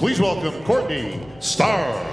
Please welcome Courtney Starr.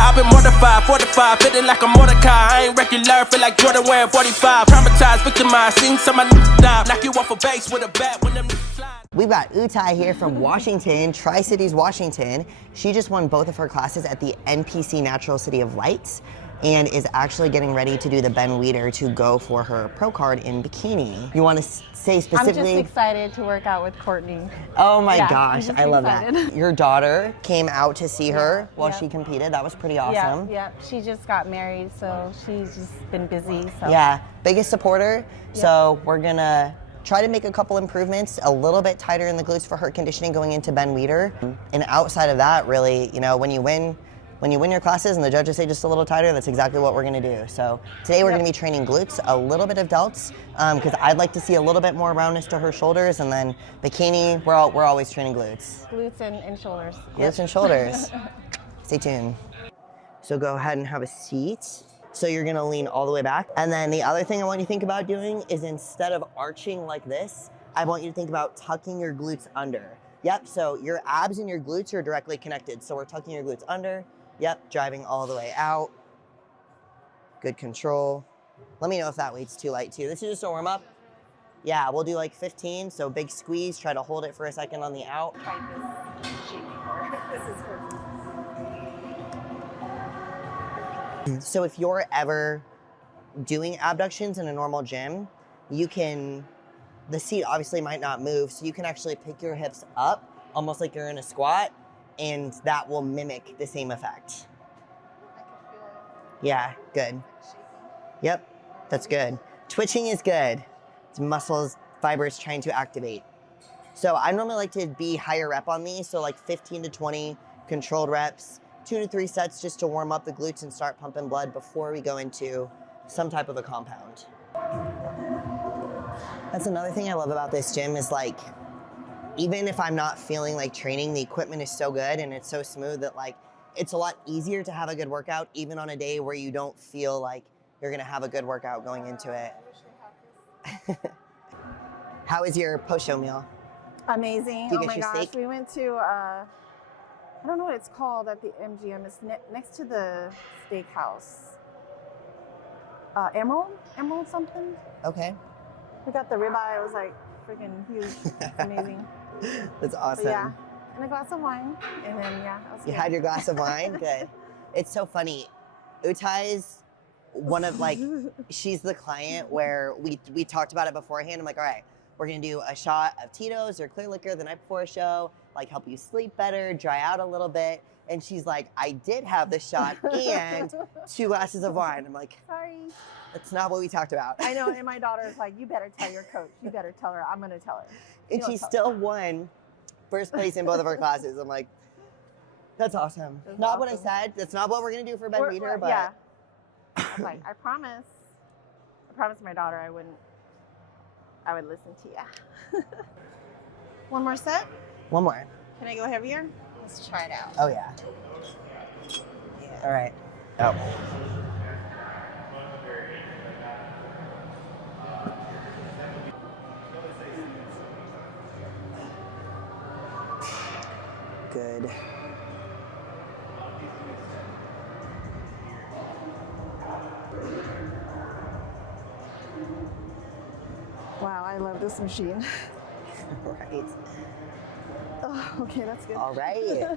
I've been mortified, 45, feeling like a Mordecai. I ain't regular, feel like Jordan wearing 45. Traumatized, victimized, seen some of my die. Knock you off a base with a bat when them fly. We've got Utai here from Washington, Tri-Cities, Washington. She just won both of her classes at the NPC Natural City of Lights and is actually getting ready to do the Ben Weeder to go for her pro card in bikini. You want to say specifically? I'm just excited to work out with Courtney. Oh my Yeah, gosh, I love that. Your daughter came out to see her while she competed. That was pretty awesome. Yeah, she just got married, so she's just been busy. So. Yeah, biggest supporter. So we're gonna try to make a couple improvements, a little bit tighter in the glutes for her conditioning going into Ben Weeder. And outside of that, really, you know, when you win your classes and the judges say just a little tighter, that's exactly what we're gonna do. So today we're gonna be training glutes, a little bit of delts, because I'd like to see a little bit more roundness to her shoulders, and then bikini, we're always training glutes. Glutes and shoulders. Glutes and shoulders. Stay tuned. So go ahead and have a seat. So you're gonna lean all the way back. And then the other thing I want you to think about doing is instead of arching like this, I want you to think about tucking your glutes under. Yep, so your abs and your glutes are directly connected. So we're tucking your glutes under. Yep, driving all the way out. Good control. Let me know if that weight's too light too. This is just a warm up. Yeah, we'll do like 15, so big squeeze. Try to hold it for a second on the out. Tried this shape before. This is for So if you're ever doing abductions in a normal gym, the seat obviously might not move, so you can actually pick your hips up, almost like you're in a squat, and that will mimic the same effect. I can feel it. Yeah, good. Shaking. Yep, that's good. Twitching is good. It's muscles, fibers trying to activate. So I normally like to be higher rep on these, so like 15 to 20 controlled reps, 2 to 3 sets just to warm up the glutes and start pumping blood before we go into some type of a compound. That's another thing I love about this gym is like, even if I'm not feeling like training, the equipment is so good and it's so smooth that like, it's a lot easier to have a good workout even on a day where you don't feel like you're gonna have a good workout going into it. How is your post-show meal? Amazing. Do you Oh get my your gosh. steak? We went to, I don't know what it's called at the MGM. It's next to the steakhouse. Emerald something. Okay. We got the ribeye. It was like freaking huge. It's amazing. That's awesome. But yeah, and a glass of wine. And then, yeah. That was You good. had your glass of wine? Good. It's so funny. Utai's one of like, she's the client where we talked about it beforehand. I'm like, all right, we're gonna do a shot of Tito's or clear liquor the night before a show, like help you sleep better, dry out a little bit. And she's like, I did have the shot and 2 glasses of wine. I'm like, Sorry. that's not what we talked about. I know, and my daughter's like, you better tell your coach. You better tell her. I'm gonna tell her. And she still won first place in both of her classes. I'm like, that's awesome. That's not what I awesome. said. That's not what we're gonna do for Ben Weeder, but yeah. I was like, I promised my daughter I would listen to you. One more set? one more. Can I go heavier? Let's try it out. Oh yeah. All right. Oh. Good. Wow, I love this machine. Right. Oh, okay, that's good. All right.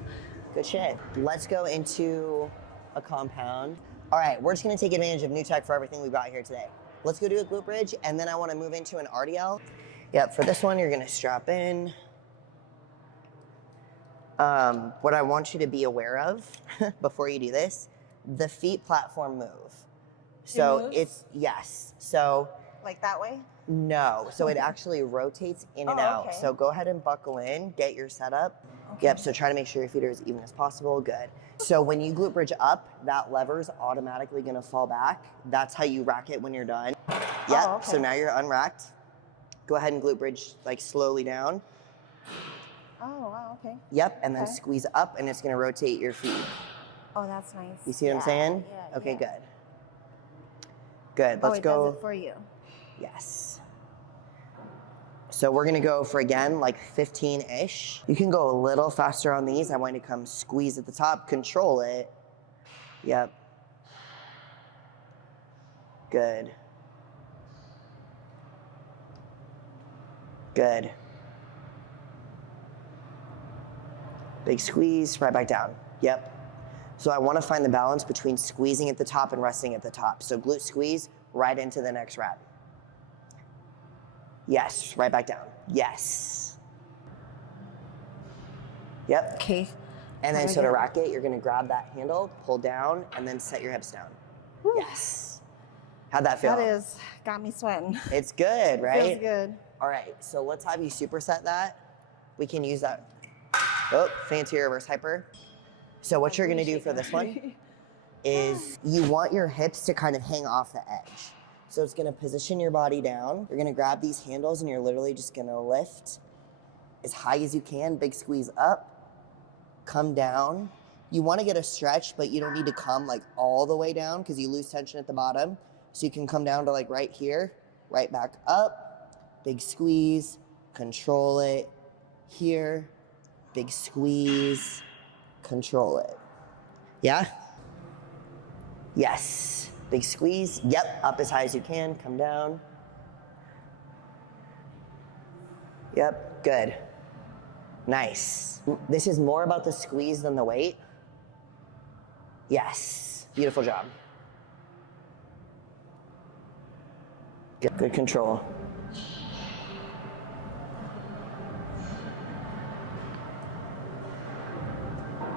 Good shit. Let's go into a compound. All right, we're just gonna take advantage of new tech for everything we've got here today. Let's go do a glute bridge, and then I wanna move into an RDL. Yep, for this one, you're gonna strap in. What I want you to be aware of before you do this, the feet platform move. So it's, yes. So Like that way? no, so it actually rotates in and Oh, out. okay. So go ahead and buckle in, get your setup. Okay. Yep, so try to make sure your feet are as even as possible, good. So when you glute bridge up, that lever's automatically gonna fall back. That's how you rack it when you're done. Yep, okay. so now you're unracked. Go ahead and glute bridge like slowly down. Oh, wow, okay. Yep, and then Okay. squeeze up and it's gonna rotate your feet. Oh, that's nice. You see what I'm saying? Yeah, Okay, yeah. good. Good, Oh, let's it go. does it for you. Yes. So we're gonna go for, again, like 15-ish. You can go a little faster on these. I want you to come squeeze at the top, control it. Yep. Good. Good. Big squeeze, right back down. Yep. So I want to find the balance between squeezing at the top and resting at the top. So glute squeeze, right into the next rep. Yes, right back down. Yes. Yep. Okay. And then so to rack it, you're going to grab that handle, pull down, and then set your hips down. Woo. Yes. How'd that feel? That is, got me sweating. It's good, right? Feels good. All right, so let's have you superset that. We can use that. Oh, fancy reverse hyper. So what you're gonna do for this one is you want your hips to kind of hang off the edge. So it's gonna position your body down. You're gonna grab these handles and you're literally just gonna lift as high as you can, big squeeze up, come down. You wanna get a stretch, but you don't need to come like all the way down because you lose tension at the bottom. So you can come down to like right here, right back up, big squeeze, control it, here, big squeeze, control it. Yeah? Yes. Big squeeze. Yep. Up as high as you can. Come down. Yep. Good. Nice. This is more about the squeeze than the weight. Yes. Beautiful job. Good control.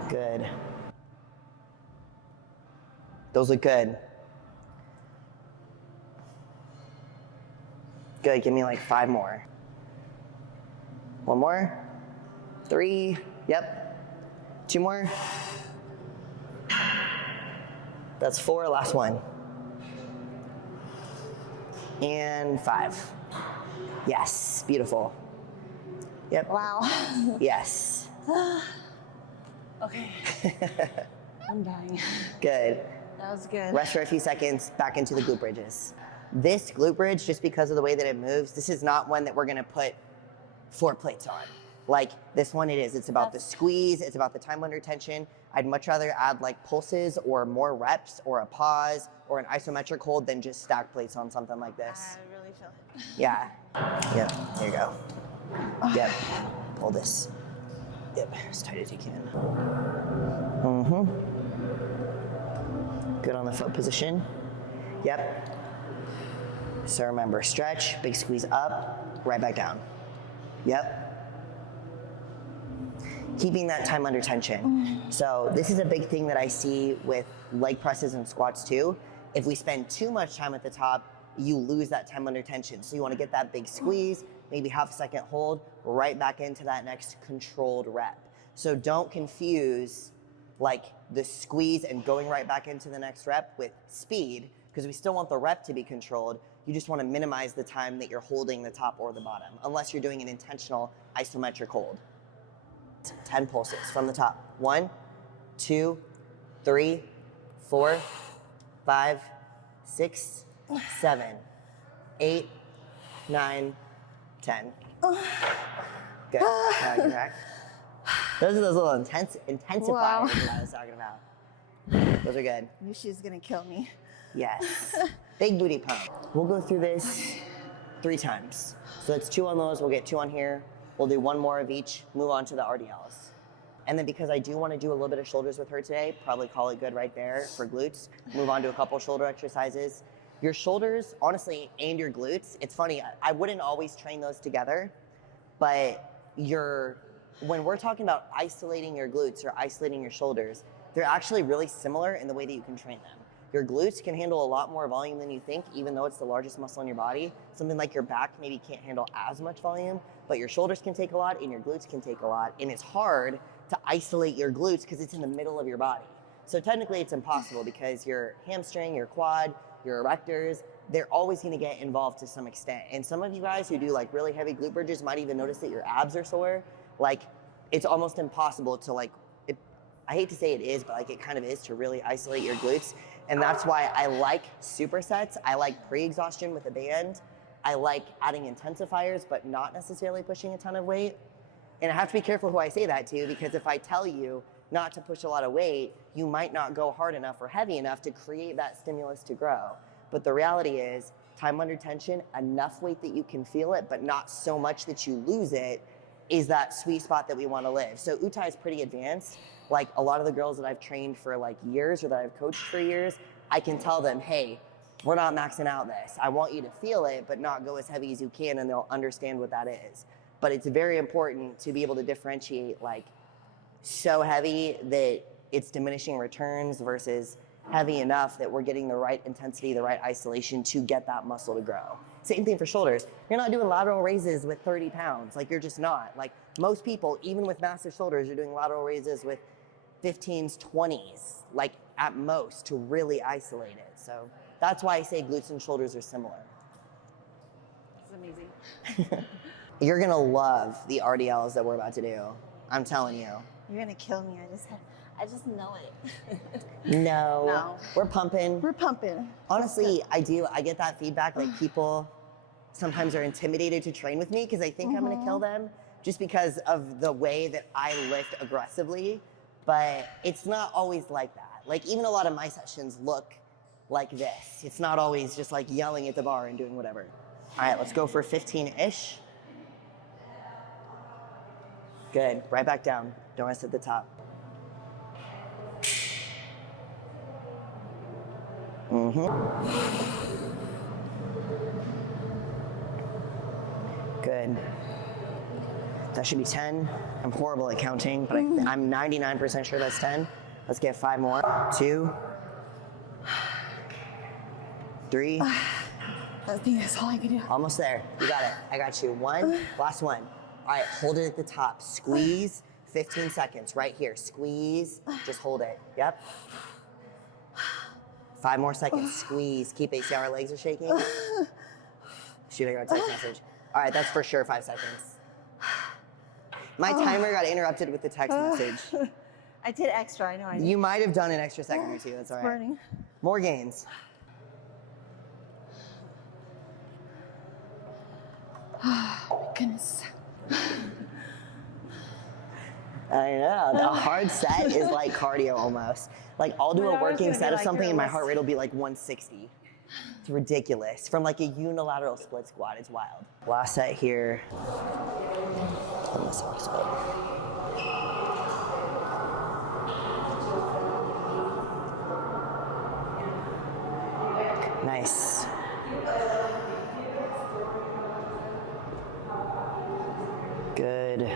Good. Those look good. Good, give me like 5 more. 1 more. 3, yep. 2 more. That's 4, last one. And 5. Yes, beautiful. Yep. Wow. Yes. Okay. I'm dying. Good. That was good. Rest for a few seconds, back into the glute bridges. This glute bridge, just because of the way that it moves, this is not one that we're gonna put 4 plates on. Like this one it is. It's about the squeeze, it's about the time under tension. I'd much rather add like pulses or more reps or a pause or an isometric hold than just stack plates on something like this. I really feel it. Yeah. Yep, there you go. Yep, pull this. Yep, as tight as you can. Mm-hmm. Good on the foot position. Yep. So remember, stretch, big squeeze up, right back down. Yep. Keeping that time under tension. So this is a big thing that I see with leg presses and squats too. If we spend too much time at the top, you lose that time under tension. So you want to get that big squeeze, maybe half a second hold, right back into that next controlled rep. So don't confuse like the squeeze and going right back into the next rep with speed, because we still want the rep to be controlled. You just want to minimize the time that you're holding the top or the bottom, unless you're doing an intentional isometric hold. 10 pulses from the top. 1, 2, 3, 4, 5, 6, 7, 8, 9, 10. Good. Now you can rack. Those are those little intensifiers Wow. that I was talking about. Those are good. Knew she was gonna kill me. Yes. Big booty pump. We'll go through this 3 times. So it's 2 on those, we'll get 2 on here. We'll do 1 more of each, move on to the RDLs. And then because I do want to do a little bit of shoulders with her today, probably call it good right there for glutes. Move on to a couple shoulder exercises. Your shoulders, honestly, and your glutes, it's funny, I wouldn't always train those together, but when we're talking about isolating your glutes or isolating your shoulders, they're actually really similar in the way that you can train them. Your glutes can handle a lot more volume than you think, even though it's the largest muscle in your body. Something like your back maybe can't handle as much volume, but your shoulders can take a lot and your glutes can take a lot. And it's hard to isolate your glutes because it's in the middle of your body. So technically it's impossible because your hamstring, your quad, your erectors, they're always gonna get involved to some extent. And some of you guys who do like really heavy glute bridges might even notice that your abs are sore. Like it's almost impossible to like, I hate to say it is, but like it kind of is to really isolate your glutes. And that's why I like supersets. I like pre-exhaustion with a band. I like adding intensifiers, but not necessarily pushing a ton of weight. And I have to be careful who I say that to, because if I tell you not to push a lot of weight, you might not go hard enough or heavy enough to create that stimulus to grow. But the reality is, time under tension, enough weight that you can feel it, but not so much that you lose it, is that sweet spot that we want to live. So Utai is pretty advanced. Like a lot of the girls that I've trained for like years or that I've coached for years, I can tell them, hey, we're not maxing out this. I want you to feel it, but not go as heavy as you can, and they'll understand what that is. But it's very important to be able to differentiate like so heavy that it's diminishing returns versus heavy enough that we're getting the right intensity, the right isolation to get that muscle to grow. Same thing for shoulders. You're not doing lateral raises with 30 pounds. Like you're just not. Like most people, even with massive shoulders, you're doing lateral raises with 15s, 20s, like at most to really isolate it. So that's why I say glutes and shoulders are similar. It's amazing. You're gonna love the RDLs that we're about to do. I'm telling you. You're gonna kill me. I just know it. No. We're pumping. We're pumping. Honestly, I do. I get that feedback. Like people sometimes are intimidated to train with me because they think I'm gonna kill them just because of the way that I lift aggressively. But it's not always like that. Like even a lot of my sessions look like this. It's not always just like yelling at the bar and doing whatever. All right, let's go for 15-ish. Good, right back down. Don't rest at the top. Good. That should be 10. I'm horrible at counting, but I'm 99% sure that's 10. Let's get 5 more. 2, 3. I think that's all I can do. Almost there. You got it. I got you. 1, last one. All right, hold it at the top. Squeeze, 15 seconds, right here. Squeeze, just hold it. Yep. 5 more seconds, squeeze. Keep it. See how our legs are shaking? Shooting our text message. All right, that's for sure 5 seconds. My timer got interrupted with the text message. I did extra, I know I did. You might have done an extra second or two, that's all right. Burning. More gains. Oh my goodness. I know, the hard set is like cardio almost. Like I'll do a working set of something and my heart rate will be like 160. It's ridiculous. From like a unilateral split squat, it's wild. Last set here. Nice. Good.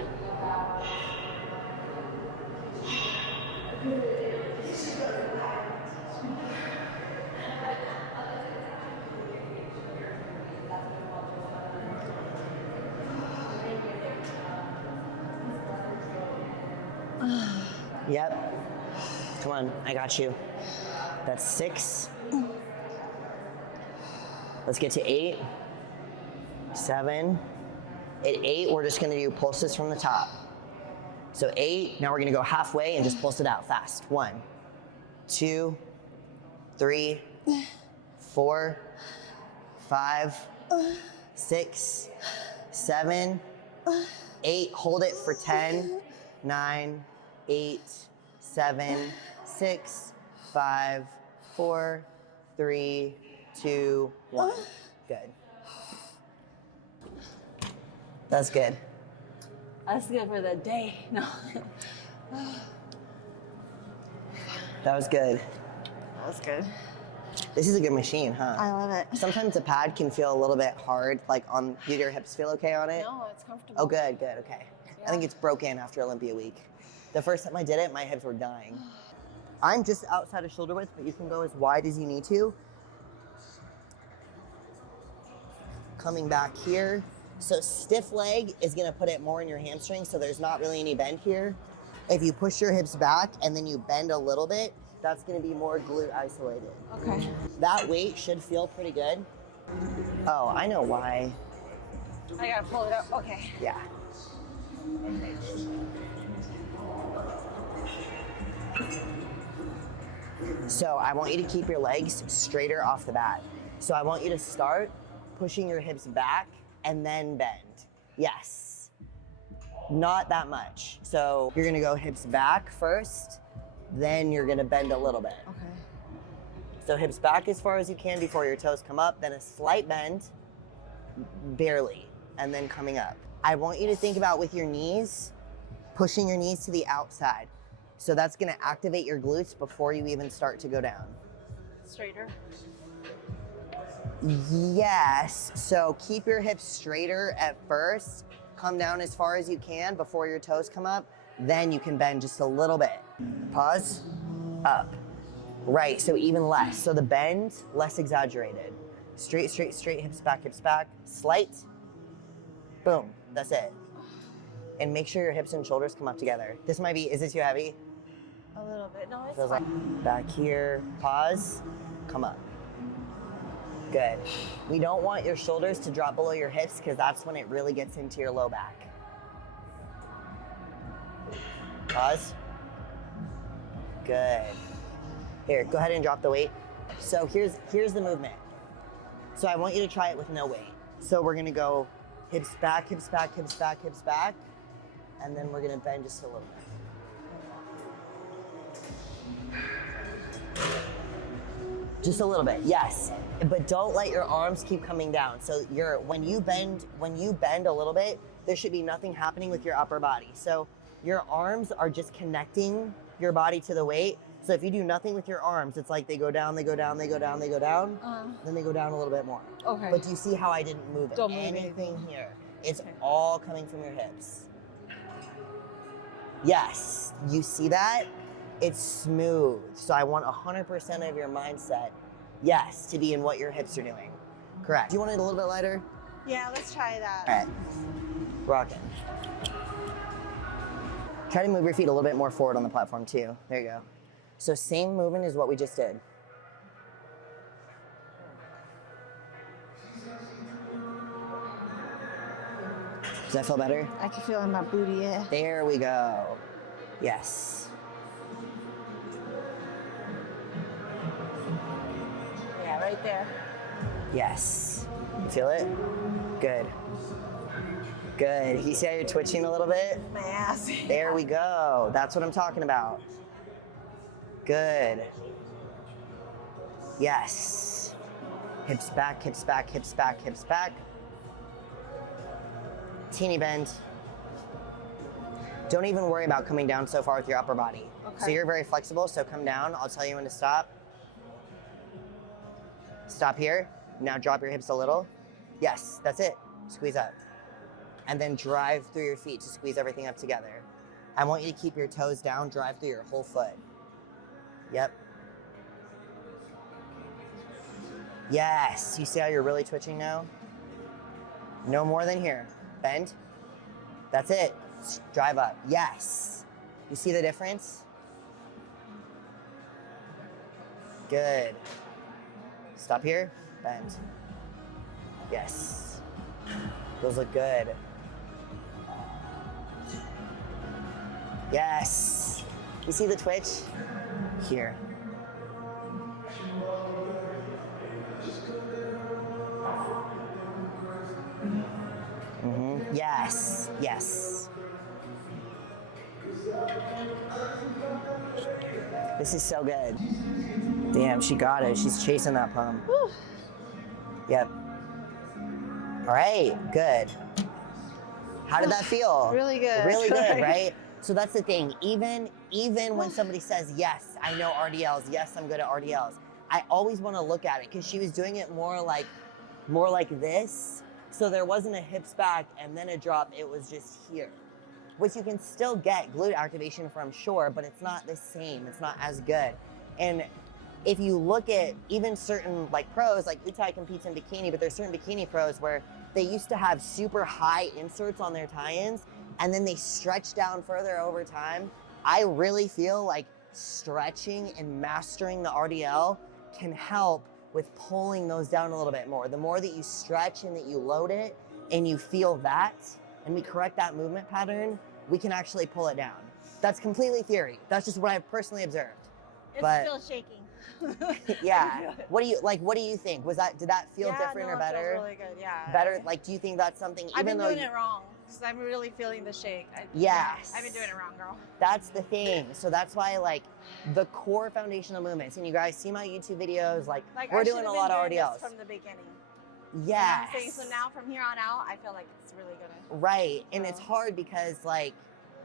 Yep. Come on, I got you. That's 6. Let's get to 8, 7. At 8, we're just gonna do pulses from the top. So 8, now we're gonna go halfway and just pulse it out fast. 1, 2, 3, 4, 5, 6, 7, 8. Hold it for 10, 9, 8, 7, 6, 5, 4, 3, 2, 1. Good. That's good. That's good for the day. No. That was good. That was good. This is a good machine, huh? I love it. Sometimes the pad can feel a little bit hard, like on, do your hips feel okay on it? No, it's comfortable. Oh, good, good, okay. I think it's broken after Olympia week. The first time I did it, my hips were dying. I'm just outside of shoulder width, but you can go as wide as you need to. Coming back here. So stiff leg is gonna put it more in your hamstring, so there's not really any bend here. If you push your hips back and then you bend a little bit, that's gonna be more glute isolated. Okay. That weight should feel pretty good. Oh, I know why. I gotta pull it up. Okay. Yeah. So I want you to keep your legs straighter off the bat. So I want you to start pushing your hips back and then bend. Yes. Not that much. So you're gonna go hips back first, then you're gonna bend a little bit. Okay. So hips back as far as you can before your toes come up, then a slight bend, barely, and then coming up. I want you to think about with your knees, pushing your knees to the outside. So that's gonna activate your glutes before you even start to go down. Straighter. Yes, so keep your hips straighter at first, come down as far as you can before your toes come up, then you can bend just a little bit. Pause, up. Right, so even less. So the bend, less exaggerated. Straight, straight, straight, hips back, slight, boom, that's it. And make sure your hips and shoulders come up together. This might be, is this too heavy? A little bit. No, it's Feels fine. like back here, pause, come up. Good. We don't want your shoulders to drop below your hips because that's when it really gets into your low back. Pause. Good. Here, go ahead and drop the weight. So here's the movement. So I want you to try it with no weight. So we're gonna go hips back, hips back, hips back, hips back, and then we're gonna bend just a little bit. Just a little bit, yes. But don't let your arms keep coming down. So when you bend a little bit, there should be nothing happening with your upper body. So your arms are just connecting your body to the weight. So if you do nothing with your arms, it's like they go down, they go down, they go down, they go down, then they go down a little bit more. Okay. But do you see how I didn't move it? Don't move anything here. It's okay. all coming from your hips. Yes, you see that? It's smooth. So I want 100% of your mindset, yes, to be in what your hips are doing. Correct. Do you want it a little bit lighter? Yeah, let's try that. All right, rock it. Try to move your feet a little bit more forward on the platform too. There you go. So same movement as what we just did. Does that feel better? I can feel in my booty, yeah. There we go. Yes. Yeah, right there. Yes. You feel it? Good. Good. You see how you're twitching a little bit? My ass. There we go. That's what I'm talking about. Good. Yes. Hips back, hips back, hips back, hips back. Teeny bend. Don't even worry about coming down so far with your upper body. Okay. So you're very flexible, so come down. I'll tell you when to stop. Stop here. Now drop your hips a little. Yes, that's it. Squeeze up. And then drive through your feet to squeeze everything up together. I want you to keep your toes down, drive through your whole foot. Yep. Yes, you see how you're really twitching now? No more than here. Bend. That's it. Drive up. Yes. You see the difference? Good. Stop here. Bend. Yes. Those look good. Yes. You see the twitch? Here. Yes. Yes. This is so good. Damn, she got it. She's chasing that pump. Whew. Yep. All right, good. How did that feel? Really good. Really good, right? So that's the thing. Even when somebody says, yes, I know RDLs, yes, I'm good at RDLs, I always want to look at it because she was doing it more like this. So there wasn't a hips back and then a drop, it was just here. Which you can still get glute activation from, sure, but it's not the same. It's not as good. And if you look at even certain like pros, like Utai competes in bikini, but there's certain bikini pros where they used to have super high inserts on their tie-ins and then they stretch down further over time. I really feel like stretching and mastering the RDL can help with pulling those down a little bit more. The more that you stretch and that you load it and you feel that, and we correct that movement pattern, we can actually pull it down. That's completely theory. That's just what I've personally observed. It's but still shaking. Yeah. What do you think? Did that feel different or better? It feels really good. Yeah. Better. Like, do you think that's something? I've been doing it wrong because I'm really feeling the shake. Yes. I've been doing it wrong, girl. That's the thing. So that's why, like, the core foundational movements, and you guys see my YouTube videos, like we're doing a lot of RDLs from the beginning. Yes. You know what I'm saying? So now from here on out, I feel like it's really gonna. Right, and it's hard because, like,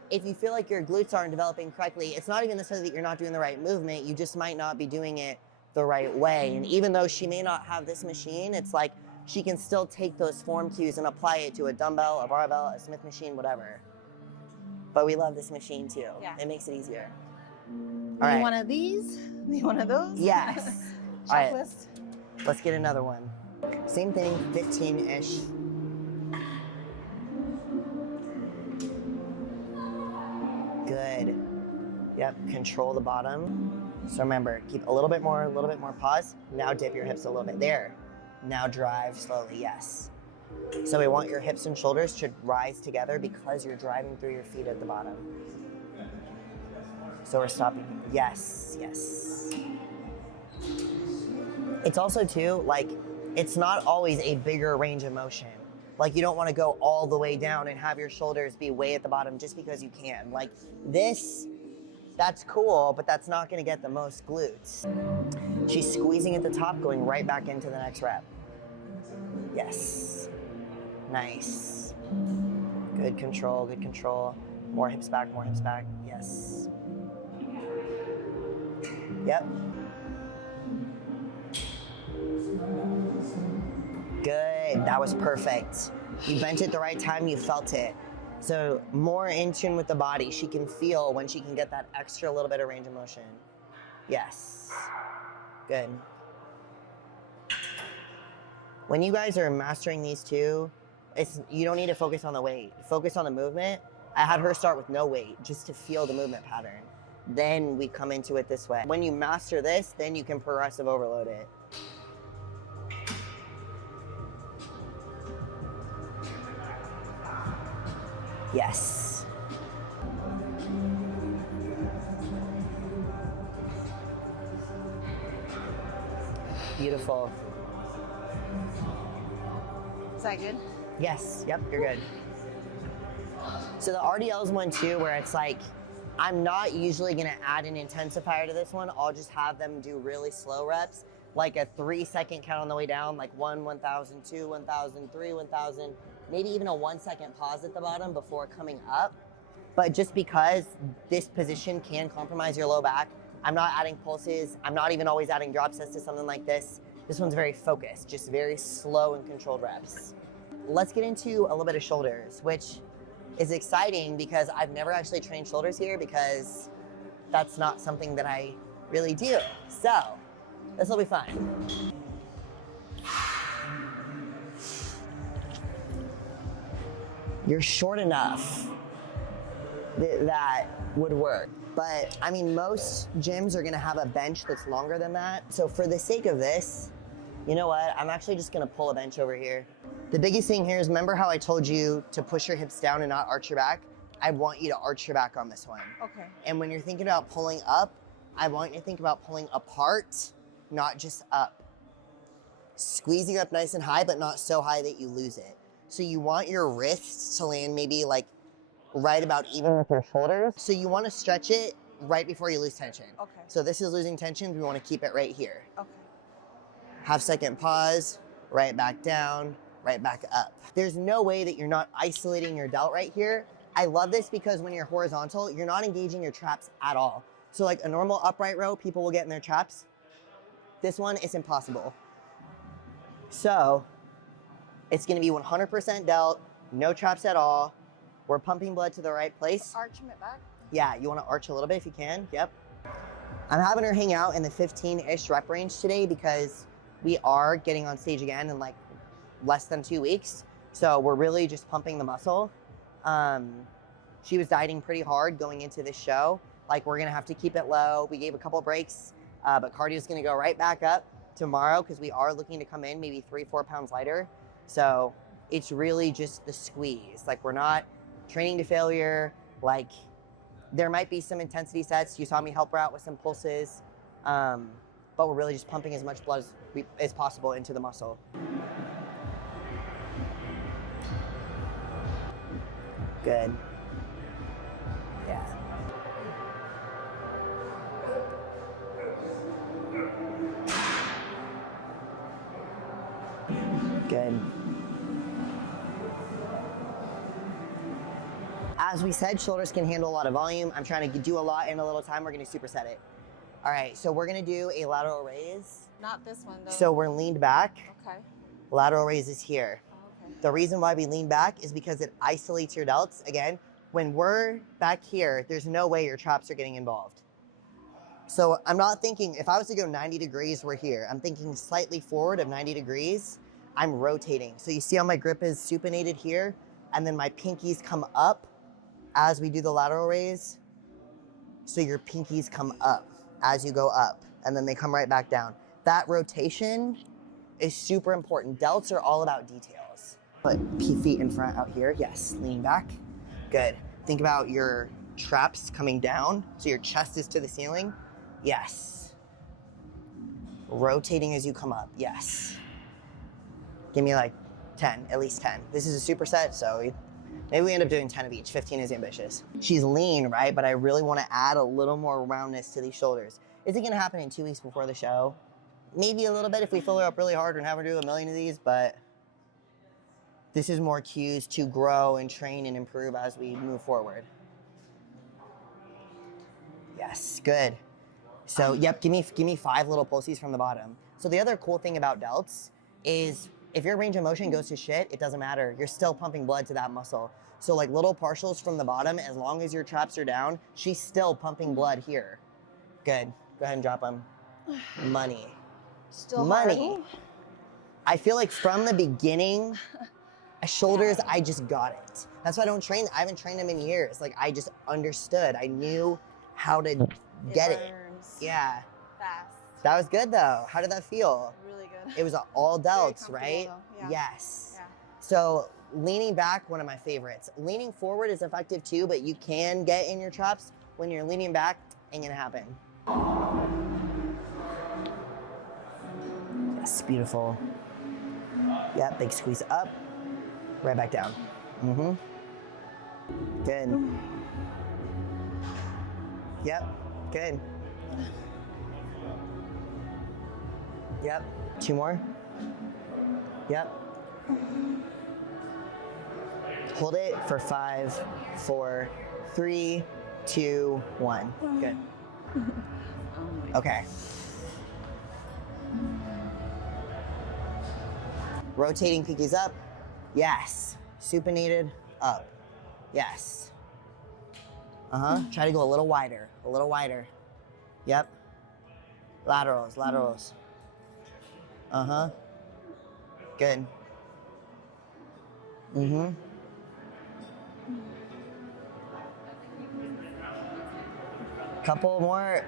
if you feel like your glutes aren't developing correctly, it's not even necessarily that you're not doing the right movement. You just might not be doing it the right way. And even though she may not have this machine, it's like she can still take those form cues and apply it to a dumbbell, a barbell, a Smith machine, whatever. But we love this machine too. Yeah. It makes it easier. All right. One of these? Need one of those? Yes. All right. Checklist. Let's get another one. Same thing, 15-ish. Good. Yep, control the bottom. So remember, keep a little bit more pause. Now dip your hips a little bit. There. Now drive slowly, yes. So we want your hips and shoulders to rise together because you're driving through your feet at the bottom. So we're stopping. Yes, yes. It's also too, like, it's not always a bigger range of motion. Like, you don't want to go all the way down and have your shoulders be way at the bottom just because you can. Like this, that's cool, but that's not going to get the most glutes. She's squeezing at the top, going right back into the next rep. Yes. Nice. Good control, good control. More hips back, more hips back. Yes. Yep. Good, that was perfect. You bent it the right time, you felt it. So more in tune with the body. She can feel when she can get that extra little bit of range of motion. Yes, good. When you guys are mastering these two, you don't need to focus on the weight. Focus on the movement. I had her start with no weight just to feel the movement pattern. Then we come into it this way. When you master this, then you can progressive overload it. Yes. Beautiful. Is that good? Yes, yep, you're good. So the RDL is one too where it's like, I'm not usually gonna add an intensifier to this one. I'll just have them do really slow reps, like a 3-second count on the way down, like 1, 1,000, 2, 1,000, 3, 1,000, maybe even a 1-second pause at the bottom before coming up. But just because this position can compromise your low back, I'm not adding pulses. I'm not even always adding drop sets to something like this. This one's very focused, just very slow and controlled reps. Let's get into a little bit of shoulders, which is exciting because I've never actually trained shoulders here because that's not something that I really do. So this will be fun. You're short enough that would work. But I mean, most gyms are gonna have a bench that's longer than that. So for the sake of this, you know what? I'm actually just gonna pull a bench over here. The biggest thing here is, remember how I told you to push your hips down and not arch your back? I want you to arch your back on this one. Okay. And when you're thinking about pulling up, I want you to think about pulling apart, not just up. Squeezing up nice and high, but not so high that you lose it. So you want your wrists to land maybe like right about even with your shoulders. So you want to stretch it right before you lose tension. Okay. So this is losing tension. We want to keep it right here. Okay. Half-second pause, right back down, right back up. There's no way that you're not isolating your delt right here. I love this because when you're horizontal, you're not engaging your traps at all. So like a normal upright row, people will get in their traps. This one is impossible. So it's gonna be 100% delt, no traps at all. We're pumping blood to the right place. Arching it back? Yeah, you wanna arch a little bit if you can, yep. I'm having her hang out in the 15-ish rep range today because we are getting on stage again in like less than 2 weeks. So we're really just pumping the muscle. She was dieting pretty hard going into this show. Like, we're gonna have to keep it low. We gave a couple breaks, but cardio's gonna go right back up tomorrow because we are looking to come in maybe 3-4 pounds lighter. So it's really just the squeeze. Like, we're not training to failure. Like, there might be some intensity sets. You saw me help her out with some pulses. but we're really just pumping as much blood as possible into the muscle. Good. Yeah. Good. As we said, shoulders can handle a lot of volume. I'm trying to do a lot in a little time. We're gonna superset it. All right, so we're gonna do a lateral raise. Not this one though. So we're leaned back. Okay. Lateral raise is here. Okay. The reason why we lean back is because it isolates your delts. Again, when we're back here, there's no way your traps are getting involved. So I'm not thinking, if I was to go 90 degrees, we're here. I'm thinking slightly forward of 90 degrees. I'm rotating. So you see how my grip is supinated here, and then my pinkies come up as we do the lateral raise. So your pinkies come up as you go up, and then they come right back down. That rotation is super important. Delts are all about details. Put feet in front out here. Yes, lean back. Good. Think about your traps coming down, so your chest is to the ceiling. Yes. Rotating as you come up. Yes. Give me like 10, at least 10. This is a superset, so maybe we end up doing 10 of each. 15 is ambitious. She's lean, right? But I really want to add a little more roundness to these shoulders. Is it going to happen in 2 weeks before the show? Maybe a little bit if we fill her up really hard and have her do a million of these, but this is more cues to grow and train and improve as we move forward. Yes, good. So, yep, give me 5 little pulses from the bottom. So the other cool thing about delts is if your range of motion goes to shit, it doesn't matter. You're still pumping blood to that muscle. So like little partials from the bottom, as long as your traps are down, she's still pumping blood here. Good. Go ahead and drop them. Money. Still money. hard. I feel like from the beginning, shoulders, I just got it. That's why I don't train. I haven't trained them in years. Like I just understood. I knew how to get it. Yeah. Fast. That was good though. How did that feel? Really good. It was all delts, Very right? comfortable, though. Yeah. Yes. Yeah. So leaning back, one of my favorites. Leaning forward is effective too, but you can get in your traps. When you're leaning back, ain't gonna happen. Yes, beautiful. Yep, big squeeze up, right back down. Mm-hmm. Good. Yep, good. Yep, 2 more. Yep. Hold it for 5, 4, 3, 2, 1. Good. Okay. Rotating pinkies up. Yes. Supinated up. Yes. Try to go a little wider. A little wider. Yep. Laterals, laterals. Good. Couple more.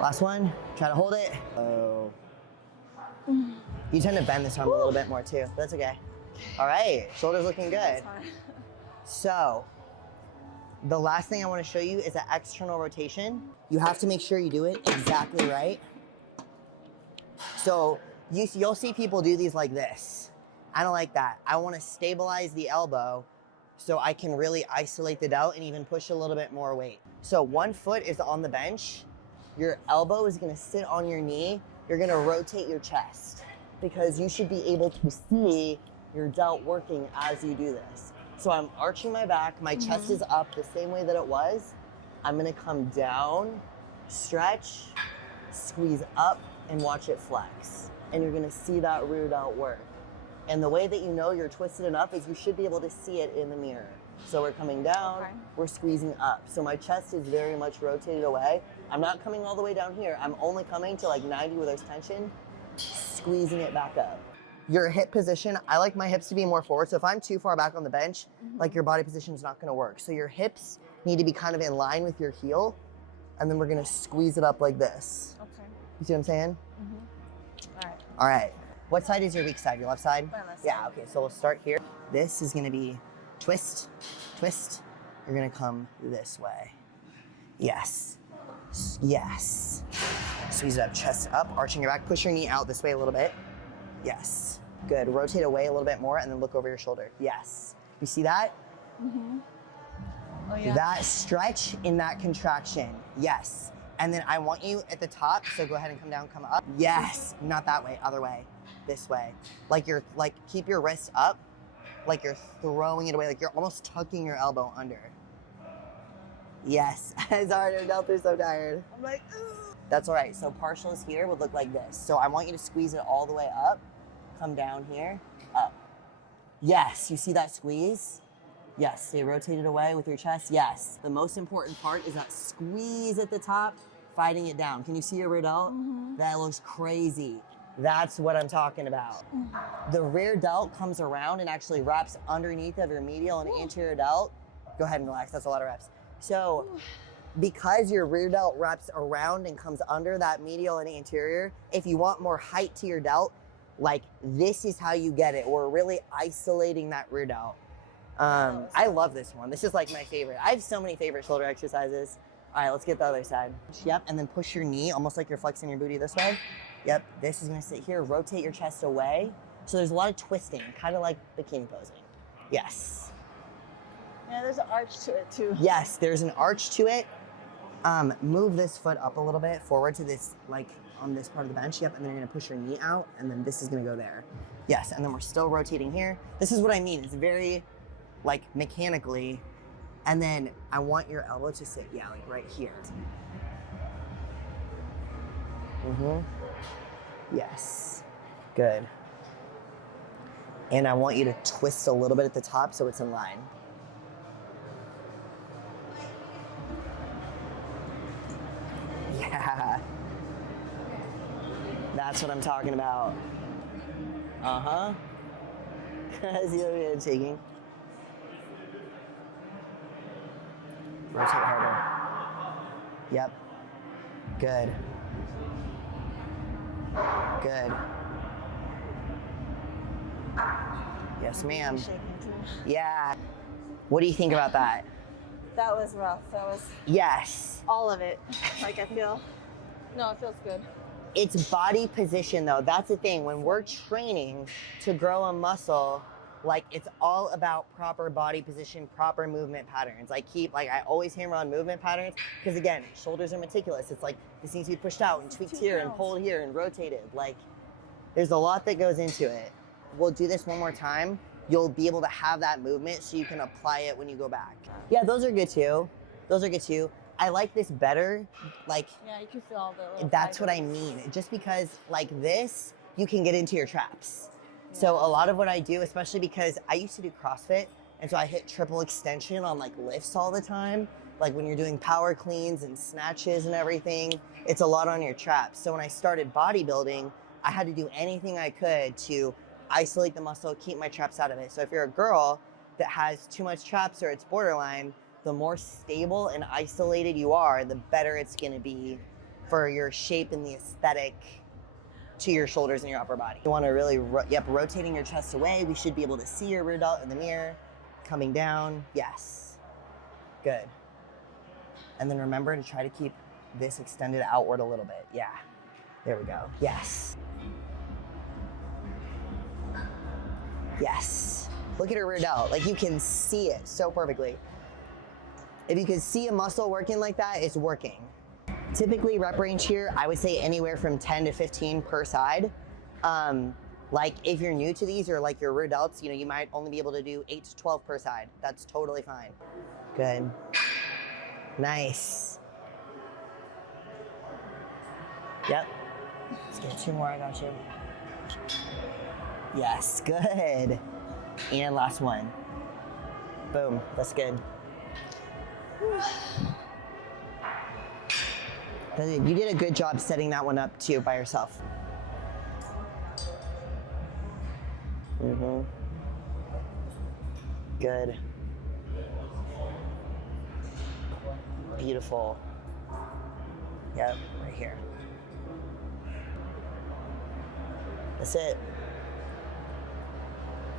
Last one. Try to hold it. Oh. You tend to bend this arm a little bit more too. But that's okay. All right. Shoulders looking good. So, the last thing I want to show you is an external rotation. You have to make sure you do it exactly right. So, you'll see people do these like this. I don't like that. I want to stabilize the elbow so I can really isolate the delt and even push a little bit more weight. So 1 foot is on the bench. Your elbow is gonna sit on your knee. You're gonna rotate your chest because you should be able to see your delt working as you do this. So I'm arching my back, my chest is up the same way that it was. I'm gonna come down, stretch, squeeze up, and watch it flex. And you're gonna see that rear delt work. And the way that you know you're twisted enough is you should be able to see it in the mirror. So we're coming down, we're squeezing up. So my chest is very much rotated away. I'm not coming all the way down here. I'm only coming to like 90 where there's tension, squeezing it back up. Your hip position, I like my hips to be more forward. So if I'm too far back on the bench, like your body position is not gonna work. So your hips need to be kind of in line with your heel. And then we're gonna squeeze it up like this. Okay. You see what I'm saying? All right. All right. What side is your weak side? Your left side? My left side. Yeah, okay, so we'll start here. This is gonna be twist, twist. You're gonna come this way. Yes, yes. Squeeze it up, chest up, arching your back. Push your knee out this way a little bit. Yes. Good. Rotate away a little bit more and then look over your shoulder. Yes. You see that? Mm-hmm. Oh, yeah. That stretch in that contraction. Yes. And then I want you at the top, so go ahead and come down, come up. Yes. Not that way, other way. This way. Like keep your wrist up, like you're throwing it away, like you're almost tucking your elbow under. Yes. It's hard, our delts are so tired. I'm like, ugh. That's all right. So partials here would look like this. So I want you to squeeze it all the way up, come down here, up. Yes, you see that squeeze? Yes, stay rotated away with your chest, yes. The most important part is that squeeze at the top, fighting it down. Can you see your rear delt? Mm-hmm. That looks crazy. That's what I'm talking about. Mm-hmm. The rear delt comes around and actually wraps underneath of your medial and anterior delt. Go ahead and relax, that's a lot of reps. So, because your rear delt wraps around and comes under that medial and anterior, if you want more height to your delt, like this is how you get it. We're really isolating that rear delt. I love this one. This is like my favorite. I have so many favorite shoulder exercises. All right, let's get the other side. Yep, and then push your knee almost like you're flexing your booty this way. Yep, this is gonna sit here. Rotate your chest away. So there's a lot of twisting, kind of like bikini posing. Yes. Yeah, there's an arch to it too. Yes, there's an arch to it. Move this foot up a little bit forward to this, like on this part of the bench. Yep, and then you're gonna push your knee out and then this is gonna go there. Yes, and then we're still rotating here. This is what I mean. It's very like mechanically, and then I want your elbow to sit, yeah, like right here. Mm-hmm. Yes, good. And I want you to twist a little bit at the top so it's in line. Yeah. That's what I'm talking about. Uh-huh. See what I'm shaking? Rotate harder. Yep. Good. Good. Yes, ma'am. Yeah. What do you think about that? That was rough. That was yes. All of it. Like I feel, no, it feels good. It's body position though. That's the thing. When we're training to grow a muscle, like it's all about proper body position, proper movement patterns. I always hammer on movement patterns because again, shoulders are meticulous. It's like this needs to be pushed out and tweaked here and pulled here and rotated. Like there's a lot that goes into it. We'll do this one more time. You'll be able to have that movement so you can apply it when you go back. Yeah, those are good too. Those are good too. I like this better. Like, yeah, you can feel all the little that's fibers. what I mean. Just because like this, you can get into your traps. Yeah. So a lot of what I do, especially because I used to do CrossFit, and so I hit triple extension on like lifts all the time. Like when you're doing power cleans and snatches and everything, it's a lot on your traps. So when I started bodybuilding, I had to do anything I could to isolate the muscle, keep my traps out of it. So if you're a girl that has too much traps or it's borderline, the more stable and isolated you are, the better it's gonna be for your shape and the aesthetic to your shoulders and your upper body. You wanna really, rotating your chest away. We should be able to see your rear delt in the mirror. Coming down, yes. Good. And then remember to try to keep this extended outward a little bit. Yeah, there we go, yes. Yes. Look at her rear delt. Like you can see it so perfectly. If you can see a muscle working like that, it's working. Typically rep range here, I would say anywhere from 10 to 15 per side. Like if you're new to these or like your rear delts, you might only be able to do 8 to 12 per side. That's totally fine. Good. Nice. Yep. Let's get 2 more, I got you. Yes, good. And last one. Boom, that's good. You did a good job setting that one up too by yourself. Mm-hmm. Good. Beautiful. Yep, right here. That's it.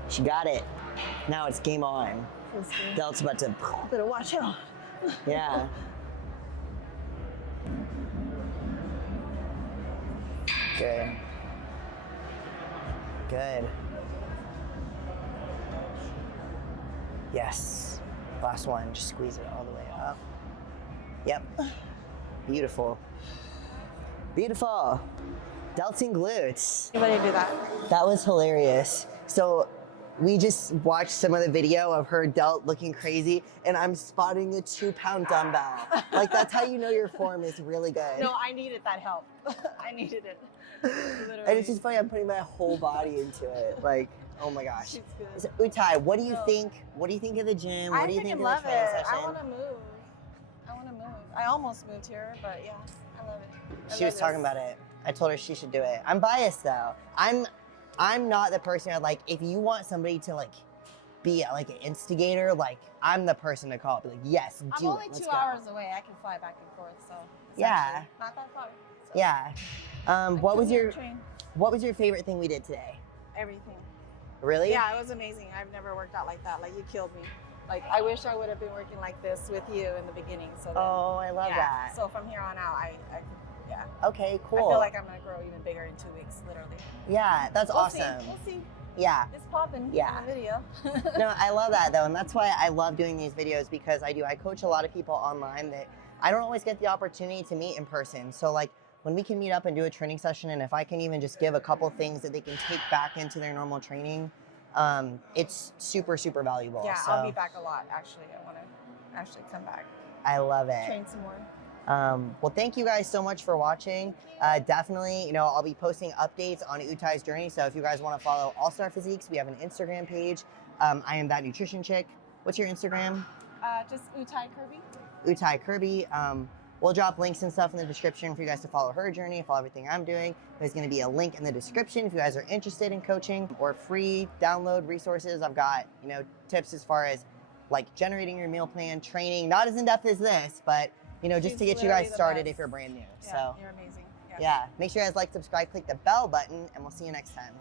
She got it. Now it's game on. Delt's about to. Better watch out. Yeah. Good. Good. Yes. Last one. Just squeeze it all the way up. Yep. Beautiful. Beautiful. Delting glutes. Anybody do that? That was hilarious. So we just watched some of the video of her delt looking crazy, and I'm spotting a 2-pound dumbbell. Like, that's how you know your form is really good. No, I needed that help. I needed it. Literally. And it's just funny, I'm putting my whole body into it. Like, oh my gosh. She's good. So, Utai, what do you think? What do you think of the gym? What do you think of the love training it. session? I want to move. I want to move. I almost moved here, but yeah, I love it. She was talking about it. I told her she should do it. I'm biased though. I'm not the person that, like, if you want somebody to like be like an instigator, like I'm the person to call. Be like, yes, do it. I'm only Let's 2 go. hours away. I can fly back and forth, so it's Yeah. actually not that far. So Yeah. What was your favorite thing we did today? everything? Really? Yeah, it was amazing. I've never worked out like that. Like, you killed me. Like, I wish I would have been working like this with you in the beginning. So then, Oh, I love yeah. that. So from here on out, I could, yeah. Okay, cool. I feel like I'm gonna grow even bigger in 2 weeks, literally. Yeah, that's We'll awesome. See. We'll see. Yeah. It's popping Yeah. in the video. No, I love that though, and that's why I love doing these videos, because I coach a lot of people online that I don't always get the opportunity to meet in person. So like when we can meet up and do a training session, and if I can even just give a couple things that they can take back into their normal training, it's super, super valuable. Yeah, So I'll be back a lot, actually. I want to actually come back, I love it. train some more. Well, thank you guys so much for watching. Definitely, I'll be posting updates on Utai's journey. So if you guys want to follow All Star Physiques, we have an Instagram page. I am that nutrition chick. What's your Instagram? Just Utai Kirby. Utai Kirby. We'll drop links and stuff in the description for you guys to follow her journey, follow everything I'm doing. There's going to be a link in the description if you guys are interested in coaching or free download resources. I've got, tips as far as like generating your meal plan, training, not as in-depth as this, but just She's to get you literally guys the started best. if you're brand new. Yeah, So you're amazing. yeah, make sure you guys like, subscribe, click the bell button, and we'll see you next time.